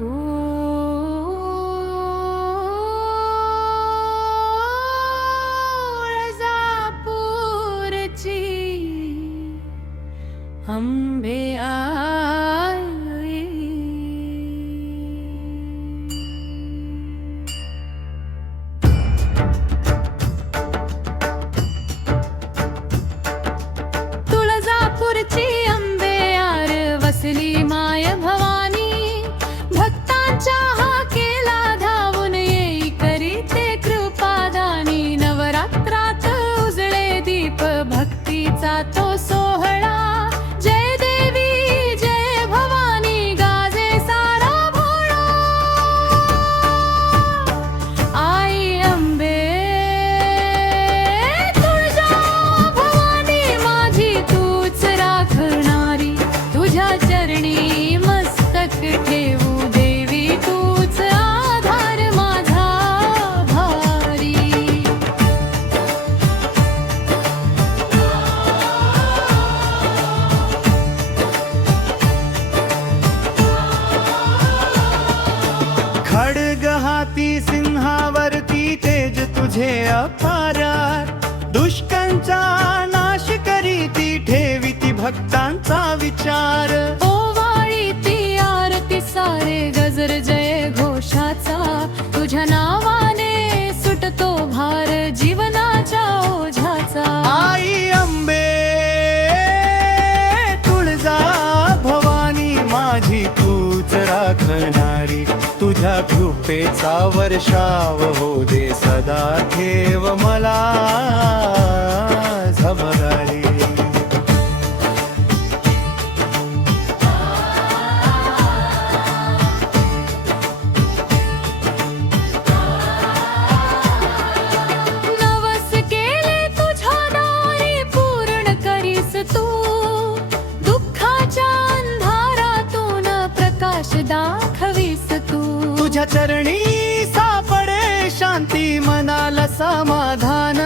तुळजापूरची अंबे आई, तुळजापूरची अंबे आर वसली माय भवानी, भक्तांच्या हाकेला धावून येई करीते कृपादानी, नवरात्रात उजळे दीप भक्तीचा तो सोहळा, जय देवी जय भवानी गाजे सारा भोळा, आई अंबे तुळजा भवानी माझी तूच राखणारी, तुझ्या चरणी मस्तक ठेवू देवी तूच आधार माझा भारी, खड्ग हाती सिंहावरती तेज तुझे अपार, दुष्टांचा नाश करीती ठेवीती भक्तांचा विचार, ओवाळी ती आरती सारे गजर जय घोषाचा, तुझ्या नावाने सुटतो भार जीवनाच्या ओझाचा, आई अंबे तुळजा भवानी माझी तूच राखणारी, तुझ्या कृपेचा वर्षाव हो दे सदा ठेव मला झमगारी, नवस केले तुझ्या दारी पूर्ण करीस तू, दुःखाच्या अंधारातून प्रकाश दाखवीस तू, तुझ्या चरणी सापडे शांती मनाला समाधान,